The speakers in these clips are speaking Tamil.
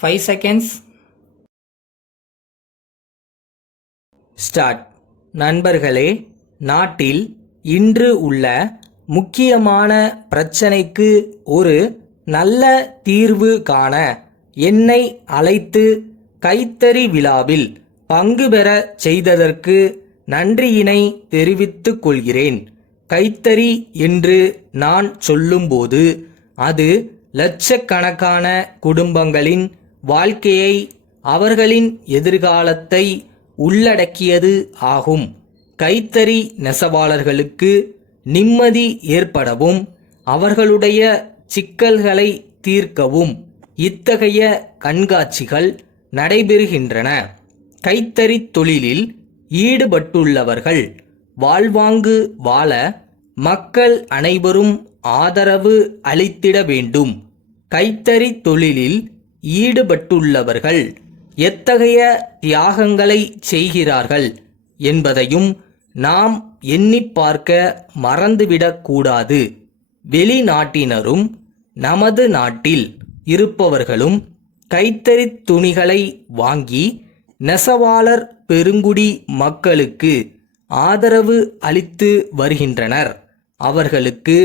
5 seconds. ஸ்டார்ட். நண்பர்களே, நாட்டில் இன்று உள்ள முக்கியமான பிரச்சனைக்கு ஒரு நல்ல தீர்வு காண என்னை அழைத்து கைத்தறி விழாவில் பங்கு பெற செய்ததற்கு நன்றியினை தெரிவித்துக் கொள்கிறேன். கைத்தறி என்று நான் சொல்லும்போது அது லட்சக்கணக்கான குடும்பங்களின் வாழ்க்கையை, அவர்களின் எதிர்காலத்தை உள்ளடக்கியது ஆகும். கைத்தறி நெசவாளர்களுக்கு நிம்மதி ஏற்படவும் அவர்களுடைய சிக்கல்களை தீர்க்கவும் இத்தகைய கண்காட்சிகள் நடைபெறுகின்றன. கைத்தறி தொழிலில் ஈடுபட்டுள்ளவர்கள் வாழ்வாங்கு வாழ மக்கள் அனைவரும் ஆதரவு அளித்திட வேண்டும். கைத்தறி தொழிலில் ஈடுபட்டுள்ளவர்கள் எத்தகைய தியாகங்களை செய்கிறார்கள் என்பதையும் நாம் எண்ணி பார்க்க மறந்துவிடக்கூடாது. வெளிநாட்டினரும் நமது நாட்டில் இருப்பவர்களும் கைத்தறி துணிகளை வாங்கி நெசவாளர் பெருங்குடி மக்களுக்கு ஆதரவு அளித்து வருகின்றனர். அவர்களுக்கு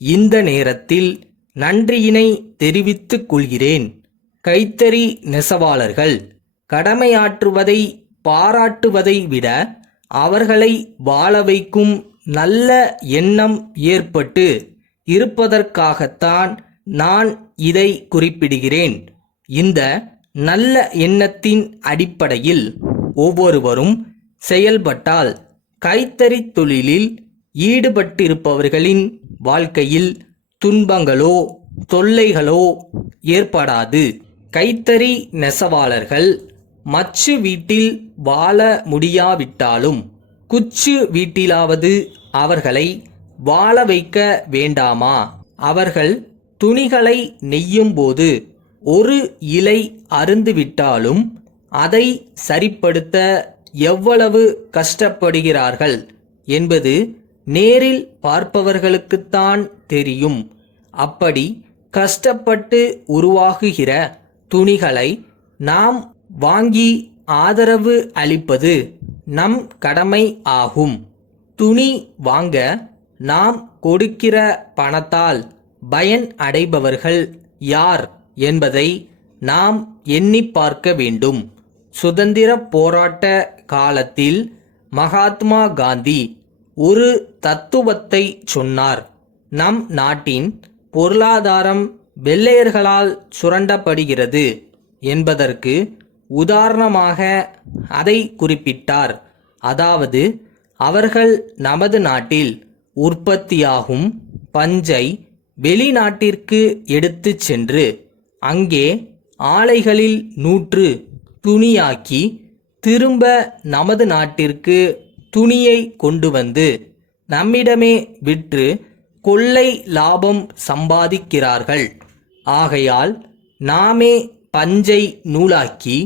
இந்த நேரத்தில் நன்றியினை தெரிவித்துக் கொள்கிறேன். கைத்தறி நெசவாளர்கள் கடமையாற்றுவதை பாராட்டுவதை விட அவர்களை வாழ வைக்கும் நல்ல எண்ணம் ஏற்பட்டு இருப்பதற்காகத்தான் நான் இதை குறிப்பிடுகிறேன். இந்த நல்ல எண்ணத்தின் அடிப்படையில் ஒவ்வொருவரும் செயல்பட்டால் கைத்தறி தொழிலில் ஈடுபட்டிருப்பவர்களின் வாழ்க்கையில் துன்பங்களோ தொல்லைகளோ ஏற்படாது. கைத்தறி நெசவாளர்கள் மச்சு வீட்டில் வாழ முடியாவிட்டாலும் குச்சு வீட்டிலாவது அவர்களை வாழ வைக்க வேண்டாமா? அவர்கள் துணிகளை நெய்யும் போது ஒரு இலை அறுந்துவிட்டாலும் அதை சரிப்படுத்த எவ்வளவு கஷ்டப்படுகிறார்கள் என்பது நேரில் பார்ப்பவர்களுக்குத்தான் தெரியும். அப்படி கஷ்டப்பட்டு உருவாகுகிற துணிகளை நாம் வாங்கி ஆதரவு அளிப்பது நம் கடமை ஆகும். துணி வாங்க நாம் கொடுக்கிற பணத்தால் பயன் அடைபவர்கள் யார் என்பதை நாம் எண்ணி பார்க்க வேண்டும். சுதந்திர போராட்ட காலத்தில் மகாத்மா காந்தி ஒரு தத்துவத்தை சொன்னார். நம் நாட்டின் பொருளாதாரம் வெள்ளையர்களால் சுரண்டப்படுகிறது என்பதற்கு உதாரணமாக அதை குறிப்பிட்டார். அதாவது அவர்கள் நமது நாட்டில் உற்பத்தியாகும் பஞ்சை வெளிநாட்டிற்கு எடுத்து சென்று அங்கே ஆலைகளில் நூற்று துணியாக்கி திரும்ப நமது நாட்டிற்கு துணியை கொண்டு வந்து நம்மிடமே விற்று கொள்ளை லாபம் சம்பாதிக்கிறார்கள். ஆகையால் நாமே பஞ்சை நூலாக்கி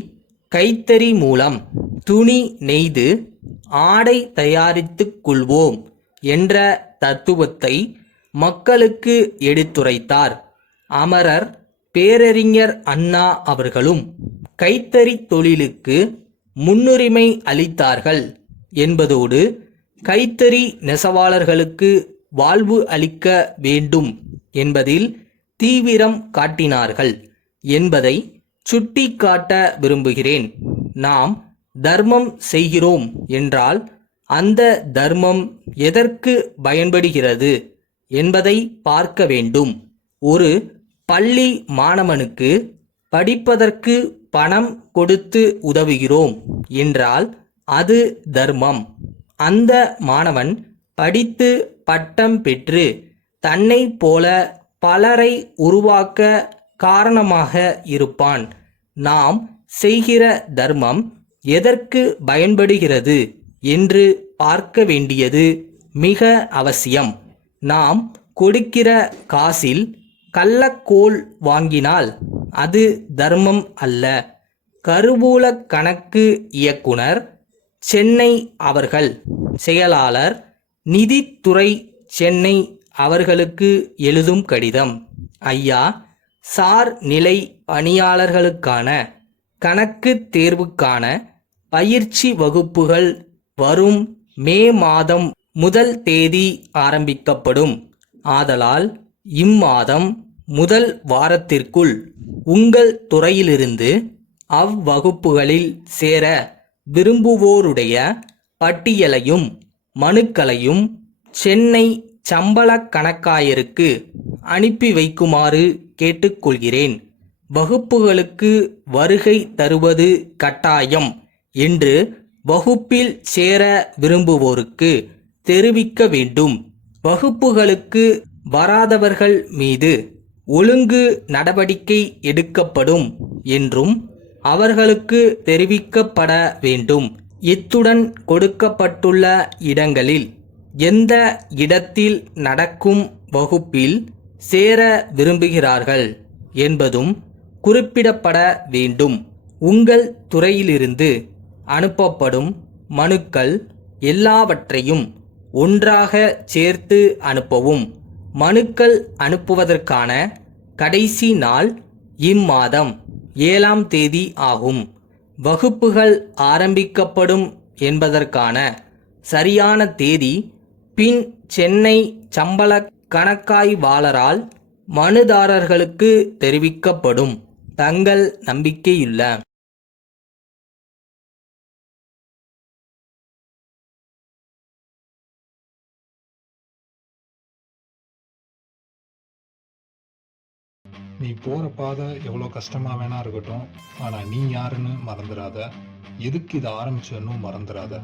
கைத்தறி மூலம் துணி நெய்து ஆடை தயாரித்துக் கொள்வோம் என்ற தத்துவத்தை மக்களுக்கு எடுத்துரைத்தார். அமரர் பேரறிஞர் அண்ணா அவர்களும் கைத்தறி தொழிலுக்கு முன்னுரிமை அளித்தார்கள் என்பதோடு கைத்தறி நெசவாளர்களுக்கு வாழ்வு அளிக்க வேண்டும் என்பதில் தீவிரம் காட்டினார்கள் என்பதை சுட்டிக்காட்ட விரும்புகிறேன். நாம் தர்மம் செய்கிறோம் என்றால் அந்த தர்மம் எதற்கு பயன்படுகிறது என்பதை பார்க்க வேண்டும். ஒரு பள்ளி மாணவனுக்கு படிப்பதற்கு பணம் கொடுத்து உதவுகிறோம் என்றால் அது தர்மம். அந்த மாணவன் படித்து பட்டம் பெற்று தன்னை போல பலரை உருவாக்க காரணமாக இருப்பான். நாம் செய்கிற தர்மம் எதற்கு பயன்படுகிறது என்று பார்க்க வேண்டியது மிக அவசியம். நாம் கொடுக்கிற காசில் கள்ளக்கோல் வாங்கினால் அது தர்மம் அல்ல. கருவூல கணக்கு இயக்குனர் சென்னை அவர்கள் செயலாளர் நிதித்துறை சென்னை அவர்களுக்கு எழுதும் கடிதம்: ஐயா, சார்நிலை பணியாளர்களுக்கான கணக்கு தேர்வுக்கான பயிற்சி வகுப்புகள் வரும் மே மாதம் 1 தேதி ஆரம்பிக்கப்படும். ஆதலால் இம்மாதம் 1 வாரத்திற்குள் உங்கள் துறையிலிருந்து அவ்வகுப்புகளில் சேர விரும்புவோருடைய பட்டியலையும் மனுக்களையும் சென்னை சம்பள கணக்காயருக்கு அனுப்பி வைக்குமாறு கேட்டுக்கொள்கிறேன். வகுப்புகளுக்கு வருகை தருவது கட்டாயம் என்று வகுப்பில் சேர விரும்புவோருக்கு தெரிவிக்க வேண்டும். வகுப்புகளுக்கு வராதவர்கள் மீது ஒழுங்கு நடவடிக்கை எடுக்கப்படும் என்றும் அவர்களுக்கு தெரிவிக்கப்பட வேண்டும். இத்துடன் கொடுக்கப்பட்டுள்ள இடங்களில் எந்த இடத்தில் நடக்கும் வகுப்பில் சேர விரும்புகிறார்கள் என்பதும் குறிப்பிடப்பட வேண்டும். உங்கள் துறையிலிருந்து அனுப்பப்படும் மனுக்கள் எல்லாவற்றையும் ஒன்றாக சேர்த்து அனுப்பவும். மனுக்கள் அனுப்புவதற்கான கடைசி நாள் இம்மாதம் 7ஆம் தேதி ஆகும். வகுப்புகள் ஆரம்பிக்கப்படும் என்பதற்கான சரியான தேதி பின் சென்னை சம்பள கணக்காய்வாளரால் மனுதாரர்களுக்கு தெரிவிக்கப்படும். தங்கள் நம்பிக்கையுள்ள நீ போகிற பாதை எவ்வளோ கஷ்டமாக வேணா இருக்கட்டும், ஆனால் நீ யாருன்னு மறந்துடாத. எதுக்கு இதை ஆரம்பிச்சேன்னு மறந்துடாத.